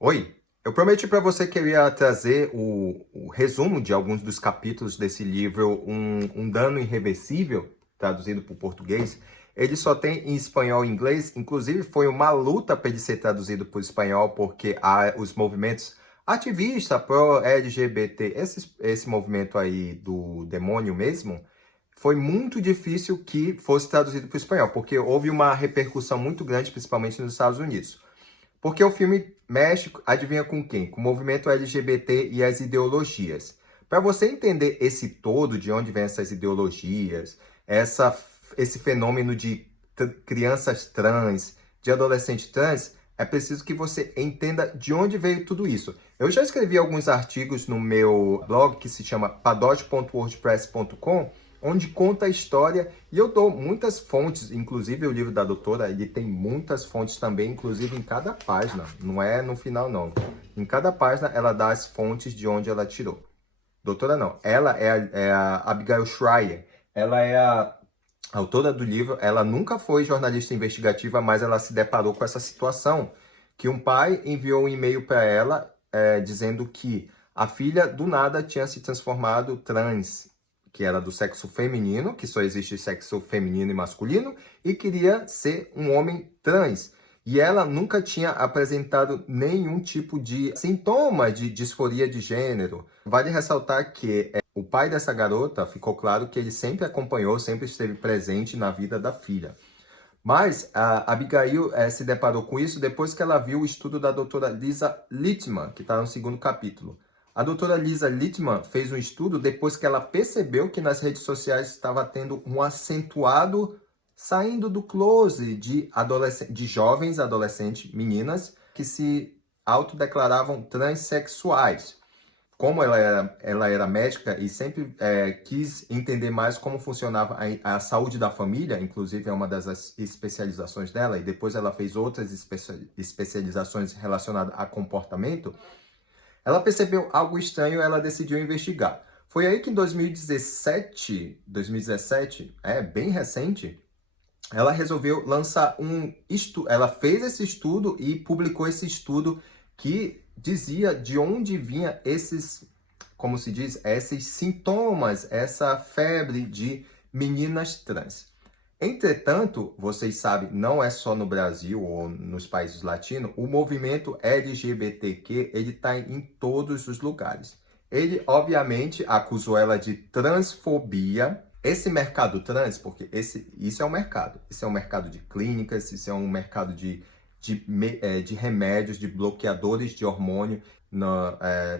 Oi, eu prometi para você que eu ia trazer o resumo de alguns dos capítulos desse livro, um Dano Irreversível, traduzido para o português. Ele só tem em espanhol e inglês, inclusive foi uma luta para ele ser traduzido para o espanhol, porque os movimentos ativistas pró-LGBT, esse movimento aí do demônio mesmo, foi muito difícil que fosse traduzido para o espanhol, porque houve uma repercussão muito grande, principalmente nos Estados Unidos. Porque o filme mexe, adivinha com quem? Com o movimento LGBT e as ideologias. Para você entender esse todo, de onde vem essas ideologias, esse fenômeno de crianças trans, de adolescentes trans, é preciso que você entenda de onde veio tudo isso. Eu já escrevi alguns artigos no meu blog que se chama padot.wordpress.com, onde conta a história e eu dou muitas fontes, inclusive o livro da doutora, ele tem muitas fontes também, inclusive em cada página, não é no final não. Em cada página ela dá as fontes de onde ela tirou. Doutora não, ela é a Abigail Schreier, ela é a autora do livro, ela nunca foi jornalista investigativa, mas ela se deparou com essa situação, que um pai enviou um e-mail para ela dizendo que a filha do nada tinha se transformado trans, que era do sexo feminino, que só existe sexo feminino e masculino, e queria ser um homem trans. E ela nunca tinha apresentado nenhum tipo de sintoma de disforia de gênero. Vale ressaltar que o pai dessa garota, ficou claro que ele sempre acompanhou, sempre esteve presente na vida da filha. Mas a Abigail se deparou com isso depois que ela viu o estudo da doutora Lisa Littman, que está no segundo capítulo. A doutora Lisa Littman fez um estudo depois que ela percebeu que nas redes sociais estava tendo um acentuado saindo do close de jovens adolescentes, meninas, que se autodeclaravam transexuais. Como ela era médica e sempre quis entender mais como funcionava a saúde da família, inclusive é uma das especializações dela, e depois ela fez outras especializações relacionadas a comportamento, ela percebeu algo estranho e ela decidiu investigar. Foi aí que em 2017, bem recente, ela resolveu lançar um estudo. Ela fez esse estudo e publicou esse estudo que dizia de onde vinha esses, como se diz, esses sintomas, essa febre de meninas trans. Entretanto, vocês sabem, não é só no Brasil ou nos países latinos, o movimento LGBTQ, ele está em todos os lugares. Ele, obviamente, acusou ela de transfobia. Esse mercado trans, porque isso é um mercado. Isso é um mercado de clínicas, isso é um mercado de remédios, de bloqueadores de hormônio.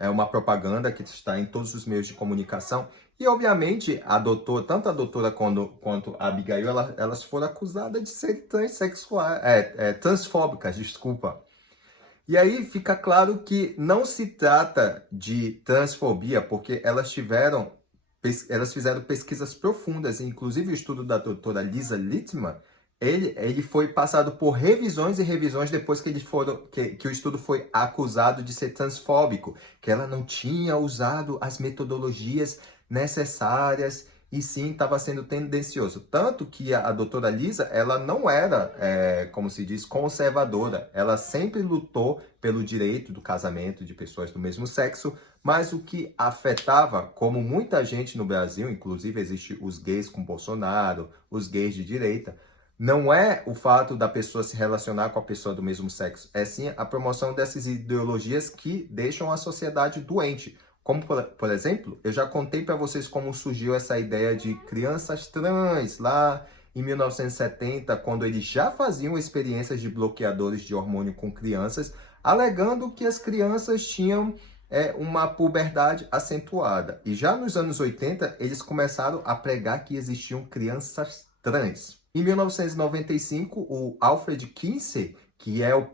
É uma propaganda que está em todos os meios de comunicação. E, obviamente, tanto a doutora quanto a Abigail, elas foram acusadas de serem transexuais, transfóbicas, desculpa. E aí fica claro que não se trata de transfobia, porque elas fizeram pesquisas profundas, inclusive o estudo da doutora Lisa Littman, ele foi passado por revisões e revisões depois que o estudo foi acusado de ser transfóbico, que ela não tinha usado as metodologias necessárias e sim estava sendo tendencioso. Tanto que a doutora Lisa, ela não era, como se diz, conservadora. Ela sempre lutou pelo direito do casamento de pessoas do mesmo sexo, mas o que afetava, como muita gente no Brasil, inclusive existe os gays com Bolsonaro, os gays de direita, não é o fato da pessoa se relacionar com a pessoa do mesmo sexo, é sim a promoção dessas ideologias que deixam a sociedade doente. Como, por exemplo, eu já contei para vocês como surgiu essa ideia de crianças trans lá em 1970, quando eles já faziam experiências de bloqueadores de hormônio com crianças, alegando que as crianças tinham uma puberdade acentuada. E já nos anos 80, eles começaram a pregar que existiam crianças trans. Em 1995, o Alfred Kinsey, que era o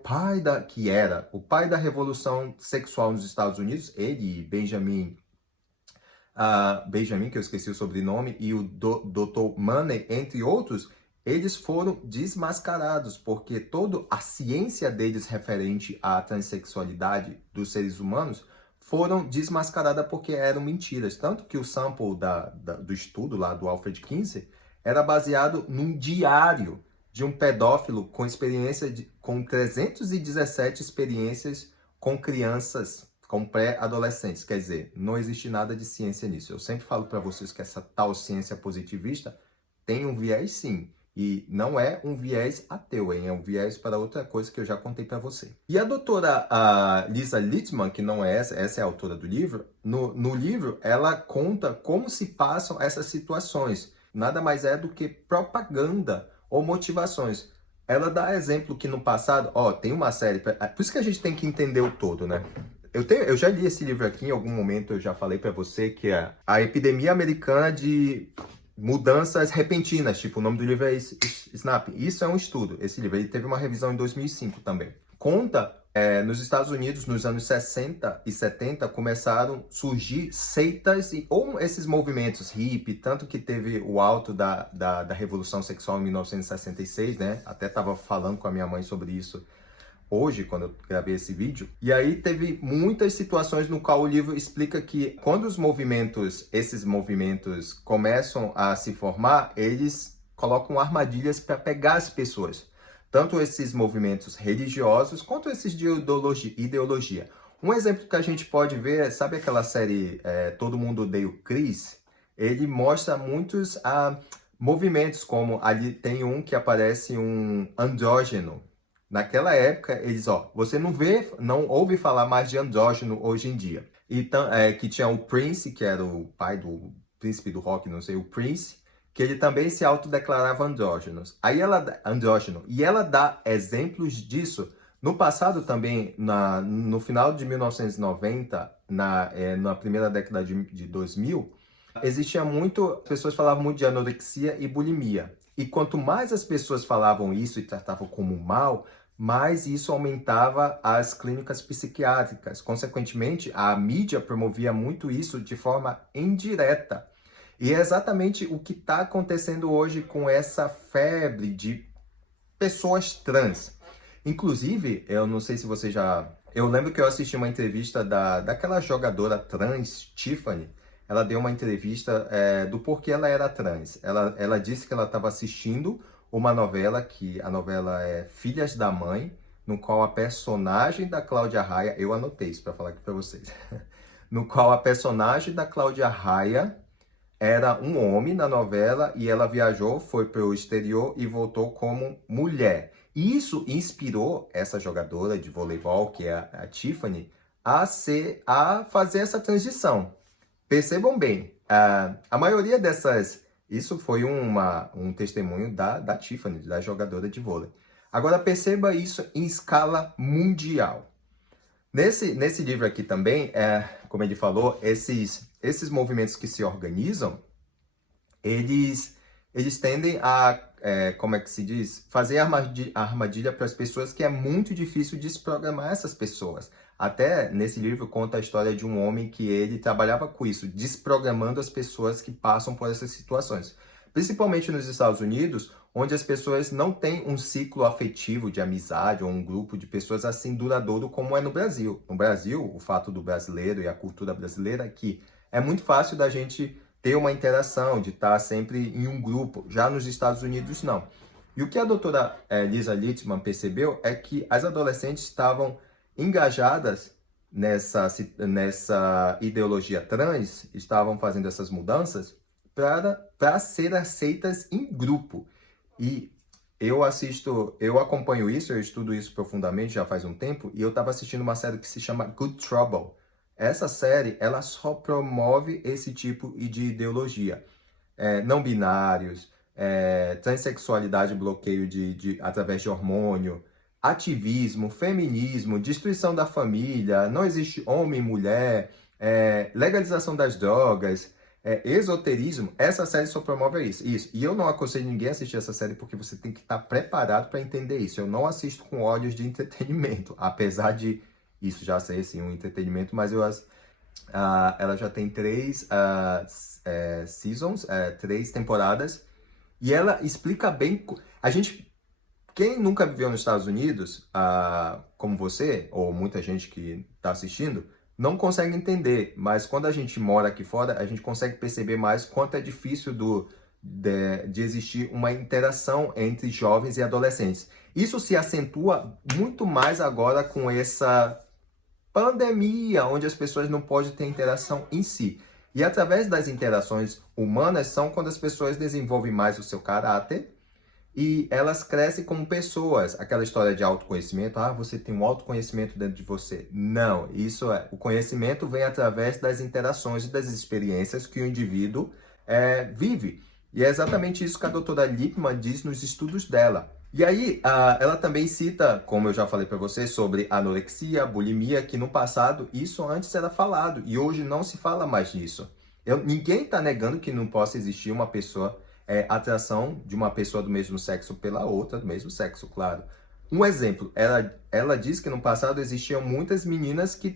pai da revolução sexual nos Estados Unidos, ele e Benjamin, que eu esqueci o sobrenome, e o Dr. Money, entre outros, eles foram desmascarados, porque toda a ciência deles referente à transexualidade dos seres humanos foram desmascaradas porque eram mentiras. Tanto que o sample do estudo lá do Alfred Kinsey era baseado num diário de um pedófilo com com 317 experiências com crianças, com pré-adolescentes. Quer dizer, não existe nada de ciência nisso. Eu sempre falo para vocês que essa tal ciência positivista tem um viés sim. E não é um viés ateu, hein? É um viés para outra coisa que eu já contei para você. E a doutora Lisa Littman, que não é essa é a autora do livro, no livro ela conta como se passam essas situações. Nada mais é do que propaganda ou motivações. Ela dá exemplo que no passado, tem uma série, por isso que a gente tem que entender o todo, né? Eu já li esse livro aqui, em algum momento eu já falei para você que é a epidemia americana de mudanças repentinas, tipo, o nome do livro é Snap. Isso é um estudo, esse livro. Ele teve uma revisão em 2005 também. Conta, nos Estados Unidos, nos anos 60 e 70, começaram a surgir seitas, ou esses movimentos hippie, tanto que teve o alto da revolução sexual em 1966, né? Até estava falando com a minha mãe sobre isso hoje, quando eu gravei esse vídeo. E aí teve muitas situações no qual o livro explica que quando esses movimentos começam a se formar, eles colocam armadilhas para pegar as pessoas. Tanto esses movimentos religiosos, quanto esses de ideologia. Um exemplo que a gente pode ver, sabe aquela série Todo Mundo Odeia o Chris? Ele mostra muitos movimentos, como ali tem um que aparece um andrógeno. Naquela época, você não ouve falar mais de andrógeno hoje em dia. Então, que tinha o Prince, que era o pai do príncipe do rock, não sei, o Prince, que ele também se autodeclarava andrógeno. Andrógeno. E ela dá exemplos disso. No passado também, no final de 1990, na primeira década de 2000, existia muito, as pessoas falavam muito de anorexia e bulimia. E quanto mais as pessoas falavam isso e tratavam como mal, mais isso aumentava as clínicas psiquiátricas. Consequentemente, a mídia promovia muito isso de forma indireta. E é exatamente o que está acontecendo hoje com essa febre de pessoas trans. Inclusive, eu não sei se você já... Eu lembro que eu assisti uma entrevista daquela jogadora trans, Tiffany. Ela deu uma entrevista do porquê ela era trans. Ela disse que ela estava assistindo uma novela, que a novela é Filhas da Mãe, no qual a personagem da Cláudia Raia... Eu anotei isso para falar aqui para vocês. No qual a personagem da Cláudia Raia era um homem na novela e ela viajou, foi para o exterior e voltou como mulher. E isso inspirou essa jogadora de voleibol, que é a Tiffany, a fazer essa transição. Percebam bem, a maioria dessas... Isso foi um testemunho da Tiffany, da jogadora de vôlei. Agora perceba isso em escala mundial. Nesse livro aqui também, como ele falou, esses movimentos que se organizam, eles tendem a, como é que se diz, fazer armadilha para as pessoas, que é muito difícil desprogramar essas pessoas. Até nesse livro conta a história de um homem que ele trabalhava com isso, desprogramando as pessoas que passam por essas situações. Principalmente nos Estados Unidos, onde as pessoas não têm um ciclo afetivo de amizade ou um grupo de pessoas assim duradouro como é no Brasil. No Brasil, o fato do brasileiro e a cultura brasileira é que é muito fácil da gente ter uma interação, de estar sempre em um grupo. Já nos Estados Unidos, não. E o que a doutora Lisa Littman percebeu é que as adolescentes estavam engajadas nessa ideologia trans, estavam fazendo essas mudanças para ser aceitas em grupo. E eu acompanho isso, eu estudo isso profundamente já faz um tempo, e eu estava assistindo uma série que se chama Good Trouble. Essa série, ela só promove esse tipo de ideologia. Não binários, transexualidade, bloqueio através de hormônio, ativismo, feminismo, destruição da família, não existe homem e mulher, legalização das drogas, esoterismo. Essa série só promove isso. E eu não aconselho ninguém a assistir essa série porque você tem que estar preparado para entender isso. Eu não assisto com olhos de entretenimento, apesar de isso já ser assim, um entretenimento, mas ela já tem 3 seasons, 3 temporadas, e ela explica bem... Quem nunca viveu nos Estados Unidos, como você, ou muita gente que está assistindo, não consegue entender, mas quando a gente mora aqui fora, a gente consegue perceber mais quanto é difícil de existir uma interação entre jovens e adolescentes. Isso se acentua muito mais agora com pandemia, onde as pessoas não podem ter interação em si. E através das interações humanas são quando as pessoas desenvolvem mais o seu caráter e elas crescem como pessoas. Aquela história de autoconhecimento, você tem um autoconhecimento dentro de você. Não, isso o conhecimento vem através das interações e das experiências que o indivíduo vive. E é exatamente isso que a doutora Lippmann diz nos estudos dela. E aí, ela também cita, como eu já falei para você, sobre anorexia, bulimia, que no passado isso antes era falado e hoje não se fala mais disso. Ninguém está negando que não possa existir uma pessoa, atração de uma pessoa do mesmo sexo pela outra, do mesmo sexo, claro. Um exemplo, ela diz que no passado existiam muitas meninas que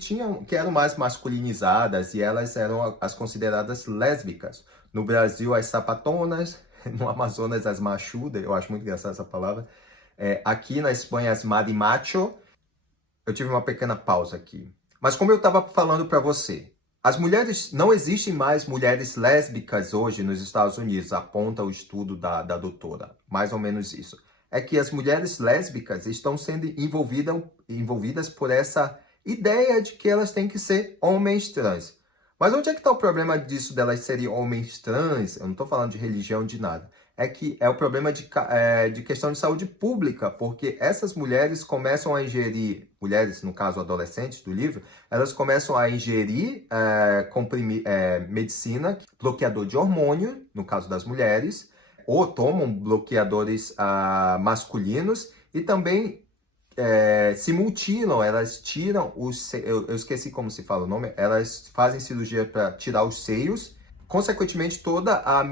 eram mais masculinizadas e elas eram as consideradas lésbicas. No Brasil, as sapatonas, no Amazonas, as machudas, eu acho muito engraçada essa palavra. Aqui na Espanha, as marimacho. Eu tive uma pequena pausa aqui. Mas como eu estava falando para você, não existem mais mulheres lésbicas hoje nos Estados Unidos, aponta o estudo da doutora. Mais ou menos isso. É que as mulheres lésbicas estão sendo envolvidas por essa ideia de que elas têm que ser homens trans. Mas onde é que está o problema disso, delas serem homens trans? Eu não estou falando de religião, de nada. É que é o problema de questão de saúde pública, porque essas mulheres começam a ingerir, mulheres, no caso adolescentes do livro, elas começam a ingerir medicina, bloqueador de hormônio, no caso das mulheres, ou tomam bloqueadores masculinos e também se mutilam, elas tiram eu esqueci como se fala o nome, elas fazem cirurgia para tirar os seios, consequentemente todo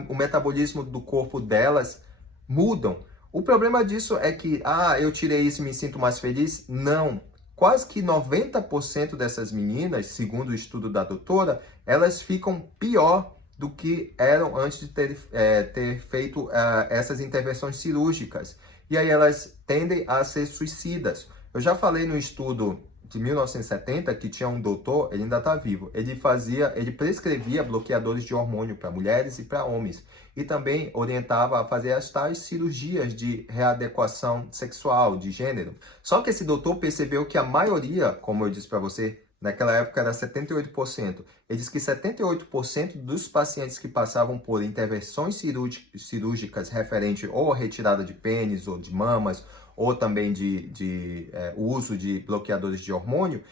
o metabolismo do corpo delas mudam. O problema disso é que, eu tirei isso e me sinto mais feliz? Não. Quase que 90% dessas meninas, segundo o estudo da doutora, elas ficam pior do que eram antes de ter feito essas intervenções cirúrgicas. E aí elas tendem a ser suicidas. Eu já falei no estudo de 1970 que tinha um doutor, ele ainda está vivo, ele prescrevia bloqueadores de hormônio para mulheres e para homens. E também orientava a fazer as tais cirurgias de readequação sexual, de gênero. Só que esse doutor percebeu que a maioria, como eu disse para você, naquela época era 78%. Ele diz que 78% dos pacientes que passavam por intervenções cirúrgicas referente ou a retirada de pênis ou de mamas, ou também de uso de bloqueadores de hormônio,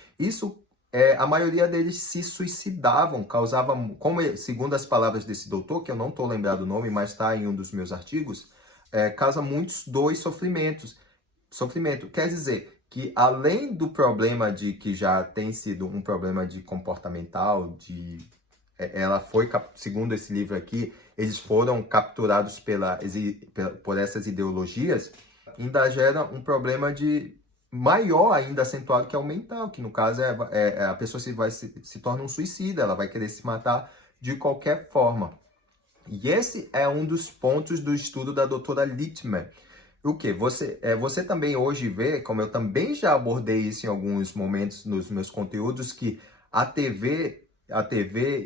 a maioria deles se suicidavam, causavam, segundo as palavras desse doutor, que eu não estou lembrado o nome, mas está em um dos meus artigos, causa muitos dores e sofrimentos. Quer dizer que além do problema de que já tem sido um problema de comportamental, ela foi, segundo esse livro aqui, eles foram capturados por essas ideologias, ainda gera um problema maior ainda acentuado, que é o mental, que no caso a pessoa se torna um suicida, ela vai querer se matar de qualquer forma. E esse é um dos pontos do estudo da doutora Lippmann. O que? Você também hoje vê, como eu também já abordei isso em alguns momentos nos meus conteúdos, que a TV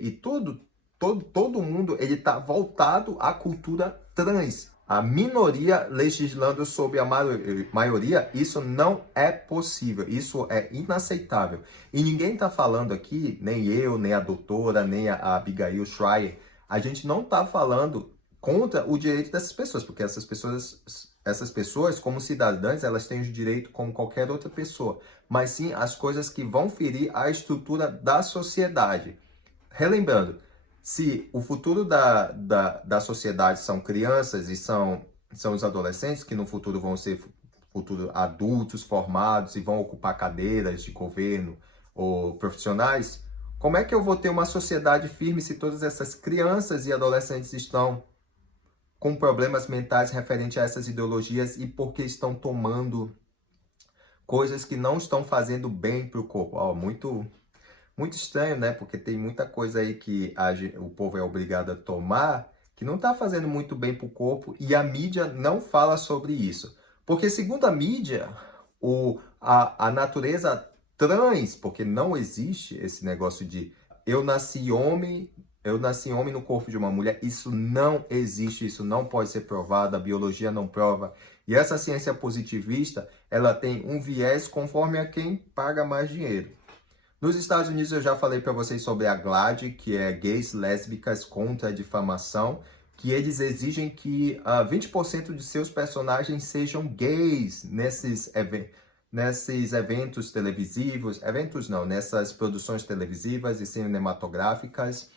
e todo mundo ele está voltado à cultura trans. A minoria legislando sobre a maioria, isso não é possível, isso é inaceitável. E ninguém está falando aqui, nem eu, nem a doutora, nem a Abigail Shrier, a gente não está falando contra o direito dessas pessoas, porque essas pessoas, como cidadãs, elas têm o direito como qualquer outra pessoa, mas sim as coisas que vão ferir a estrutura da sociedade. Relembrando, se o futuro da sociedade são crianças e são os adolescentes, que no futuro vão ser adultos formados e vão ocupar cadeiras de governo ou profissionais, como é que eu vou ter uma sociedade firme se todas essas crianças e adolescentes estão com problemas mentais referentes a essas ideologias e porque estão tomando coisas que não estão fazendo bem para o corpo? Muito estranho, né? Porque tem muita coisa aí que o povo é obrigado a tomar que não está fazendo muito bem para o corpo e a mídia não fala sobre isso. Porque segundo a mídia, a natureza trans, porque não existe esse negócio de eu nasci homem no corpo de uma mulher, isso não existe, isso não pode ser provado, a biologia não prova. E essa ciência positivista, ela tem um viés conforme a quem paga mais dinheiro. Nos Estados Unidos eu já falei para vocês sobre a GLAAD, que é Gays Lésbicas contra a Difamação, que eles exigem que 20% de seus personagens sejam gays nesses eventos televisivos, eventos não, nessas produções televisivas e cinematográficas,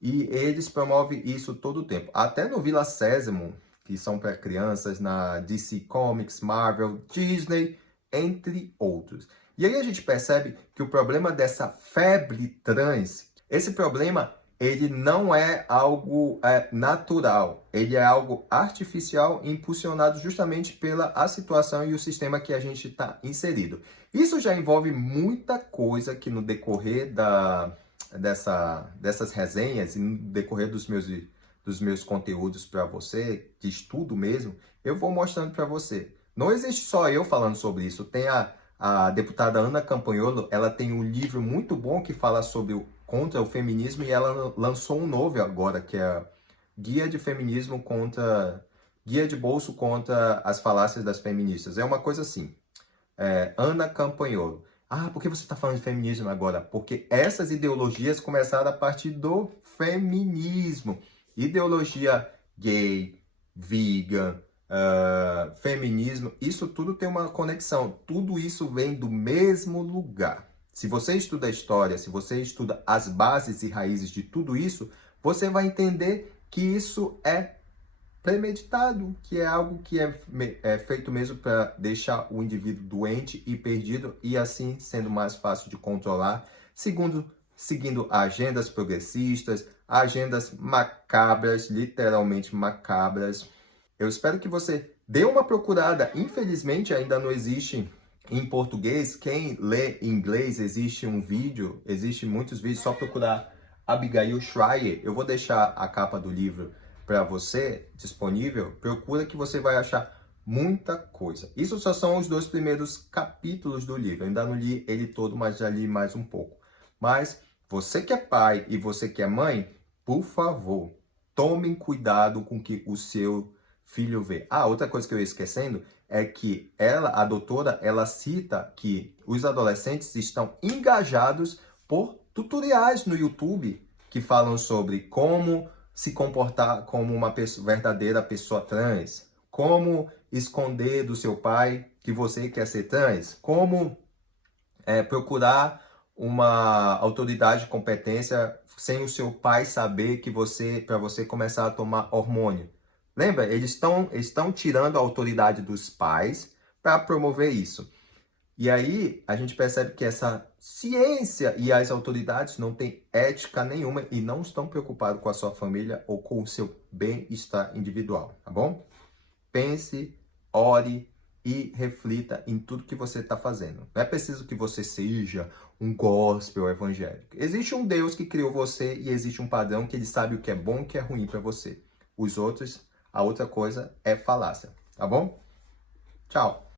e eles promovem isso todo o tempo. Até no Vila Sésamo, que são para crianças, na DC Comics, Marvel, Disney, entre outros. E aí a gente percebe que o problema dessa febre trans, esse problema, ele não é algo natural, ele é algo artificial impulsionado justamente pela a situação e o sistema que a gente está inserido. Isso já envolve muita coisa que no decorrer dessas resenhas e no decorrer dos meus conteúdos para você, de estudo mesmo, eu vou mostrando para você. Não existe só eu falando sobre isso, tem a deputada Ana Campanholo, ela tem um livro muito bom que fala sobre contra o feminismo e ela lançou um novo agora, que é Guia de Feminismo contra... Guia de Bolso contra as Falácias das Feministas. É uma coisa assim. Ana Campanholo. Ah, por que você está falando de feminismo agora? Porque essas ideologias começaram a partir do feminismo. Ideologia gay, vegan, feminismo, isso tudo tem uma conexão. Tudo isso vem do mesmo lugar. Se você estuda a história, se você estuda as bases e raízes de tudo isso, você vai entender que isso é premeditado, que é algo que é feito mesmo para deixar o indivíduo doente e perdido e assim sendo mais fácil de controlar, seguindo agendas progressistas, agendas macabras, literalmente macabras. Eu espero que você dê uma procurada. Infelizmente ainda não existe em português. Quem lê em inglês, existe um vídeo, existe muitos vídeos, só procurar Abigail Shrier. Eu vou deixar a capa do livro para você disponível. Procura que você vai achar muita coisa. Isso só são os 2 primeiros capítulos do livro. Eu ainda não li ele todo, mas já li mais um pouco. Mas você que é pai e você que é mãe, por favor, tomem cuidado com o que o seu filho vê. Ah, outra coisa que eu ia esquecendo é que a doutora, ela cita que os adolescentes estão engajados por tutoriais no YouTube que falam sobre como se comportar como uma verdadeira pessoa trans, como esconder do seu pai que você quer ser trans, como procurar uma autoridade de competência sem o seu pai saber que para você começar a tomar hormônio. Lembra? Eles estão tirando a autoridade dos pais para promover isso. E aí a gente percebe que essa ciência e as autoridades não têm ética nenhuma e não estão preocupados com a sua família ou com o seu bem-estar individual, tá bom? Pense, ore e reflita em tudo que você está fazendo. Não é preciso que você seja um gospel evangélico. Existe um Deus que criou você e existe um padrão que ele sabe o que é bom e o que é ruim para você. Os outros, a outra coisa é falácia, tá bom? Tchau!